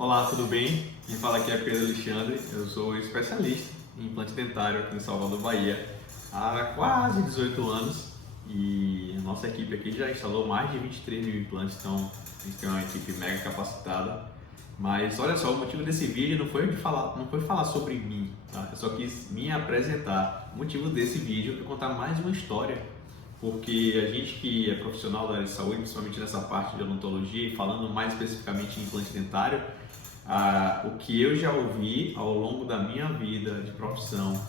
Olá, tudo bem? Quem fala aqui é Pedro Alexandre, eu sou especialista em implante dentário aqui em Salvador, Bahia, há quase 18 anos e a nossa equipe aqui já instalou mais de 23 mil implantes, então a gente tem uma equipe mega capacitada. Mas olha só, o motivo desse vídeo não foi falar sobre mim, tá? Eu só quis me apresentar. O motivo desse vídeo é contar mais uma história, porque a gente que é profissional da área de saúde, principalmente nessa parte de odontologia e falando mais especificamente em implante dentário, o que eu já ouvi ao longo da minha vida de profissão,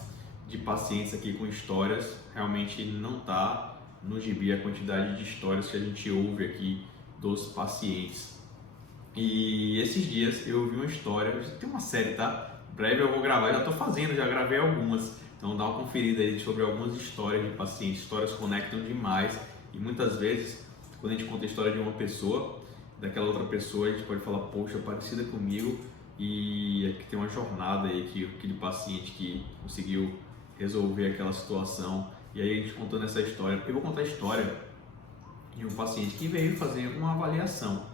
de pacientes aqui com histórias, realmente não está no gibi a quantidade de histórias que a gente ouve aqui dos pacientes. E esses dias eu ouvi uma história, tem uma série, tá? Em breve eu vou gravar, já estou fazendo, já gravei algumas, então dá uma conferida aí sobre algumas histórias de pacientes. Histórias conectam demais e muitas vezes, quando a gente conta a história de uma pessoa, daquela outra pessoa, a gente pode falar, poxa, parecida comigo, e aqui tem uma jornada aí, que aquele paciente que conseguiu resolver aquela situação. E aí a gente contando essa história, eu vou contar a história de um paciente que veio fazer uma avaliação,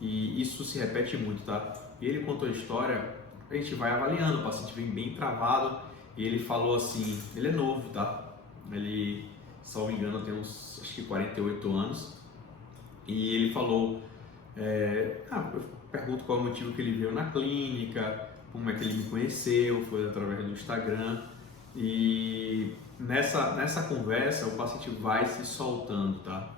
e isso se repete muito, tá? Ele contou a história, a gente vai avaliando, o paciente vem bem travado, e ele falou assim, ele é novo, tá? Ele, salvo engano, tem uns, acho que 48 anos, e ele falou, eu pergunto qual é o motivo que ele veio na clínica, como é que ele me conheceu, foi através do Instagram, e nessa conversa o paciente vai se soltando, tá?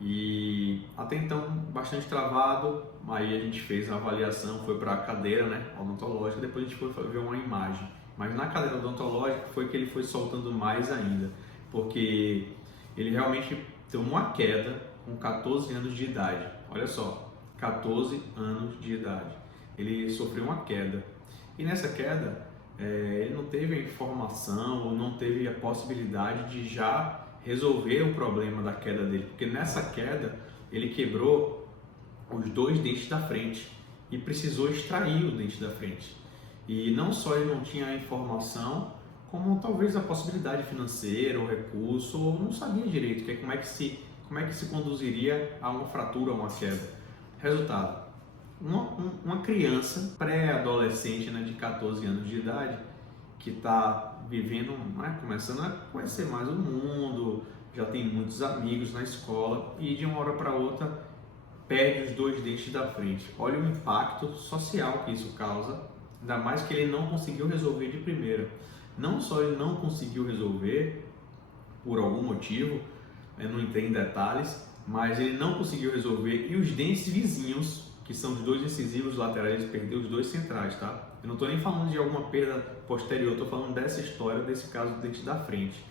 E até então bastante travado, aí a gente fez a avaliação, foi para a cadeira, né, odontológica, depois a gente foi ver uma imagem, mas na cadeira odontológica foi que ele foi soltando mais ainda, porque ele realmente teve uma queda com 14 anos de idade, olha só, 14 anos de idade, ele sofreu uma queda, e nessa queda ele não teve a informação ou não teve a possibilidade de já resolver o problema da queda dele, porque nessa queda ele quebrou os dois dentes da frente e precisou extrair o dente da frente. E não só ele não tinha a informação, como talvez a possibilidade financeira, o recurso, ou não sabia direito como é que se conduziria a uma fratura, a uma queda. Resultado, uma criança pré-adolescente, né, de 14 anos de idade, que está vivendo, né, começando a conhecer mais o mundo, já tem muitos amigos na escola e de uma hora para outra perde os dois dentes da frente. Olha o impacto social que isso causa, ainda mais que ele não conseguiu resolver de primeira. Não só ele não conseguiu resolver por algum motivo, eu não entrei em detalhes, mas ele não conseguiu resolver e os dentes vizinhos, que são os dois incisivos laterais, ele perdeu os dois centrais, tá? Eu não estou nem falando de alguma perda posterior, estou falando dessa história, desse caso do dente da frente.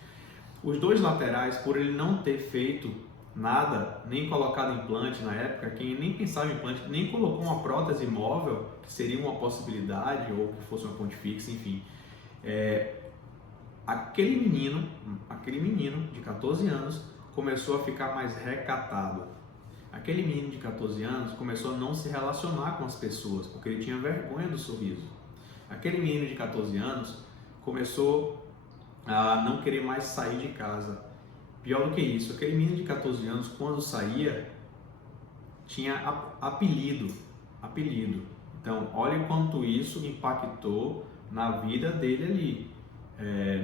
Os dois laterais, por ele não ter feito nada, nem colocado implante na época, quem nem pensava em implante, nem colocou uma prótese móvel, que seria uma possibilidade, ou que fosse uma ponte fixa, enfim. Aquele menino de 14 anos começou a ficar mais recatado. Aquele menino de 14 anos começou a não se relacionar com as pessoas, porque ele tinha vergonha do sorriso. Aquele menino de 14 anos começou a não querer mais sair de casa. Pior do que isso, aquele menino de 14 anos, quando saía, tinha apelido. Então, olha o quanto isso impactou na vida dele ali.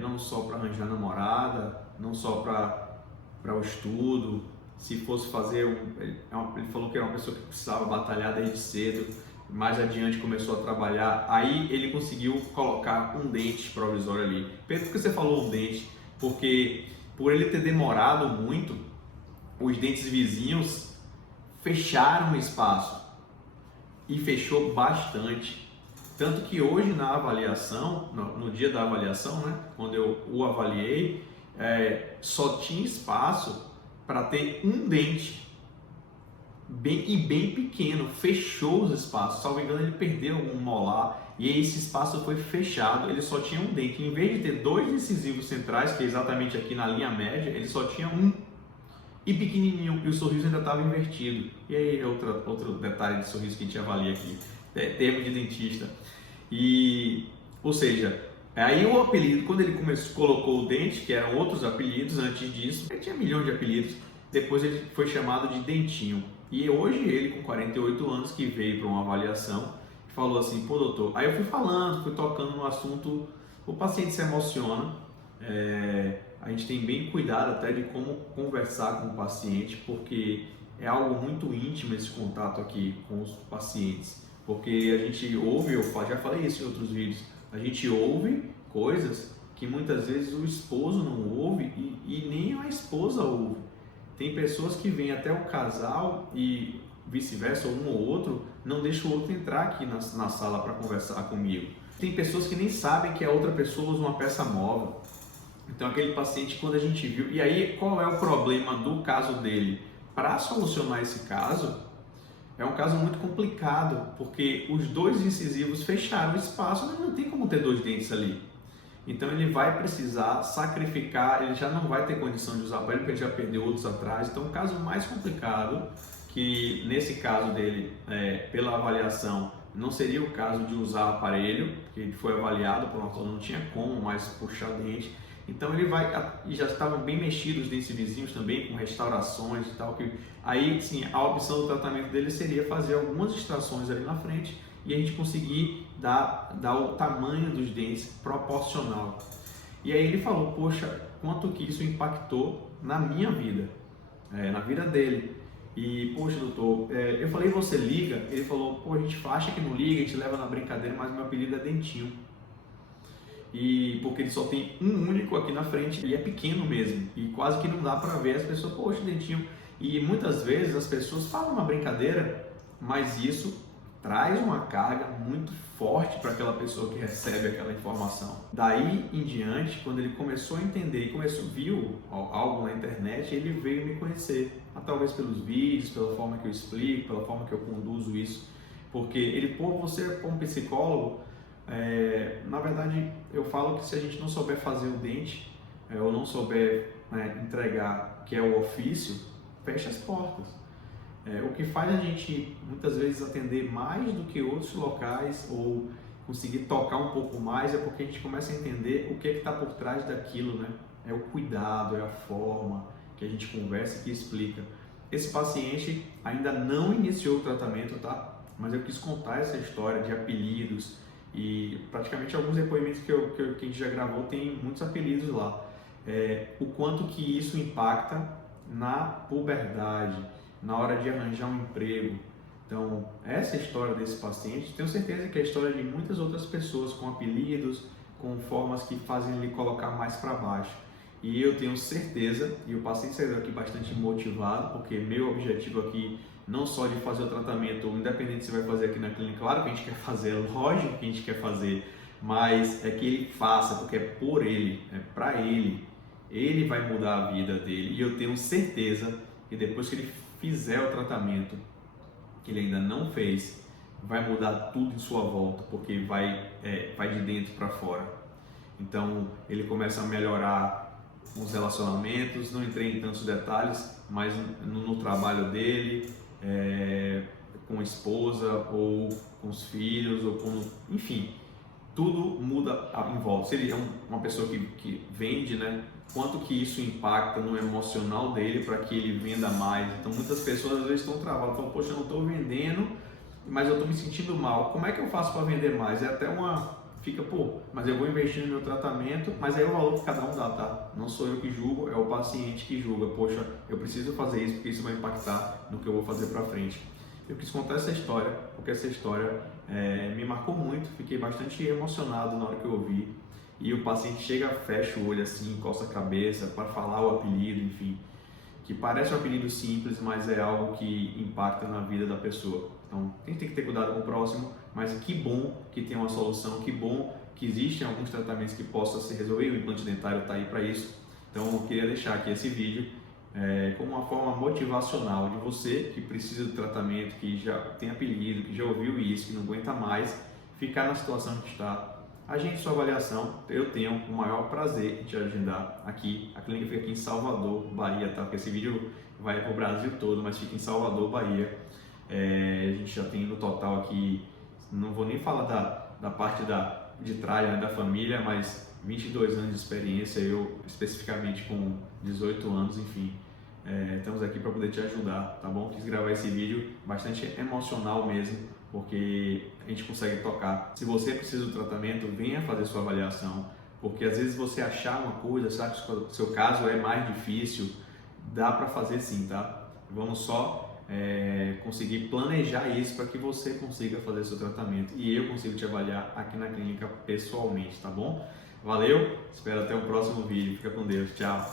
Não só para arranjar namorada, não só para o estudo. Se fosse fazer, ele falou que era uma pessoa que precisava batalhar desde cedo, mais adiante começou a trabalhar, aí ele conseguiu colocar um dente provisório ali. Pedro, por que você falou um dente? Porque por ele ter demorado muito, os dentes vizinhos fecharam o espaço e fechou bastante. Tanto que hoje na avaliação, no dia da avaliação, né, quando eu o avaliei, só tinha espaço para ter um dente bem pequeno, fechou os espaços, salvo engano ele perdeu algum molar e esse espaço foi fechado, ele só tinha um dente, em vez de ter dois incisivos centrais, que é exatamente aqui na linha média, ele só tinha um e pequenininho, e o sorriso ainda estava invertido. E aí outro detalhe de sorriso que a gente avalia aqui, termo de dentista. Ou seja, aí o apelido, quando ele colocou o dente, que eram outros apelidos antes disso, ele tinha milhões de apelidos, depois ele foi chamado de Dentinho. E hoje ele, com 48 anos, que veio para uma avaliação, falou assim, pô doutor, aí eu fui falando, fui tocando no assunto, o paciente se emociona, a gente tem bem cuidado até de como conversar com o paciente, porque é algo muito íntimo esse contato aqui com os pacientes, porque a gente ouve, eu já falei isso em outros vídeos, a gente ouve coisas que muitas vezes o esposo não ouve e nem a esposa ouve. Tem pessoas que vêm até o casal e vice-versa, um ou outro, não deixa o outro entrar aqui na sala para conversar comigo. Tem pessoas que nem sabem que a outra pessoa usa uma peça móvel. Então aquele paciente, quando a gente viu, e aí qual é o problema do caso dele? Para solucionar esse caso, é um caso muito complicado, porque os dois incisivos fecharam o espaço, mas não tem como ter dois dentes ali. Então ele vai precisar sacrificar, ele já não vai ter condição de usar aparelho, porque ele já perdeu outros atrás. Então o caso mais complicado, que nesse caso dele, pela avaliação, não seria o caso de usar aparelho, porque ele foi avaliado por um não tinha como mais puxar dente. Então ele vai, e já estavam bem mexidos os dentes vizinhos também, com restaurações e tal, que aí sim, a opção do tratamento dele seria fazer algumas extrações ali na frente e a gente conseguir dar o tamanho dos dentes proporcional. E aí ele falou, poxa, quanto que isso impactou na minha vida, na vida dele. E, poxa, doutor, eu falei, você liga? Ele falou, pô, a gente acha que não liga, a gente leva na brincadeira, mas meu apelido é Dentinho. E porque ele só tem um único aqui na frente e é pequeno mesmo, e quase que não dá para ver as pessoas, poxa, Dentinho. E muitas vezes as pessoas falam uma brincadeira, mas isso traz uma carga muito forte para aquela pessoa que recebe aquela informação. Daí em diante, quando ele começou a entender e viu algo na internet, ele veio me conhecer, talvez pelos vídeos, pela forma que eu explico, pela forma que eu conduzo isso, porque ele, pô, você como psicólogo, na verdade eu falo que se a gente não souber fazer o dente, ou não souber entregar, que é o ofício, fecha as portas. O que faz a gente muitas vezes atender mais do que outros locais ou conseguir tocar um pouco mais é porque a gente começa a entender o que está por trás daquilo, né? É o cuidado, é a forma que a gente conversa e que explica. Esse paciente ainda não iniciou o tratamento, tá? Mas eu quis contar essa história de apelidos e praticamente alguns depoimentos que a gente já gravou tem muitos apelidos lá. O quanto que isso impacta na puberdade, na hora de arranjar um emprego. Então, essa história desse paciente, tenho certeza que é a história de muitas outras pessoas com apelidos, com formas que fazem ele colocar mais para baixo. E eu tenho certeza, e o paciente saiu daqui bastante motivado, porque meu objetivo aqui, não só de fazer o tratamento, independente se vai fazer aqui na clínica, claro que a gente quer fazer, é lógico que a gente quer fazer, mas é que ele faça, porque é por ele, é para ele. Ele vai mudar a vida dele, e eu tenho certeza que depois que ele fizer o tratamento, que ele ainda não fez, vai mudar tudo em sua volta, porque vai de dentro para fora. Então ele começa a melhorar os relacionamentos, não entrei em tantos detalhes, mas no trabalho dele, com a esposa, ou com os filhos, ou com, enfim, tudo muda em volta. Se ele é uma pessoa que vende, né? Quanto que isso impacta no emocional dele para que ele venda mais. Então muitas pessoas às vezes estão travadas, falam, poxa, eu não estou vendendo, mas eu estou me sentindo mal. Como é que eu faço para vender mais? É até fica, pô, mas eu vou investir no meu tratamento, mas aí é o valor que cada um dá, tá? Não sou eu que julgo, é o paciente que julga. Poxa, eu preciso fazer isso porque isso vai impactar no que eu vou fazer para frente. Eu quis contar essa história, porque essa história me marcou muito, fiquei bastante emocionado na hora que eu ouvi. E o paciente chega, fecha o olho assim, encosta a cabeça para falar o apelido, enfim, que parece um apelido simples, mas é algo que impacta na vida da pessoa. Então, a gente tem que ter cuidado com o próximo, mas que bom que tem uma solução, que bom que existem alguns tratamentos que possam se resolver, o implante dentário está aí para isso. Então, eu queria deixar aqui esse vídeo como uma forma motivacional de você que precisa do tratamento, que já tem apelido, que já ouviu isso, que não aguenta mais, ficar na situação que está. Agende sua avaliação, eu tenho o maior prazer em te agendar aqui. A clínica fica aqui em Salvador, Bahia, tá? Porque esse vídeo vai para o Brasil todo, mas fica em Salvador, Bahia. A gente já tem no total aqui, não vou nem falar da parte de trás, né, da família, mas 22 anos de experiência, eu especificamente com 18 anos, enfim. Estamos aqui para poder te ajudar, tá bom? Quis gravar esse vídeo bastante emocional mesmo, porque a gente consegue tocar. Se você precisa do tratamento, venha fazer sua avaliação, porque às vezes você achar uma coisa, sabe que o seu caso é mais difícil, dá para fazer sim, tá? Vamos só conseguir planejar isso para que você consiga fazer seu tratamento e eu consigo te avaliar aqui na clínica pessoalmente, tá bom? Valeu, espero até o próximo vídeo, fica com Deus, tchau!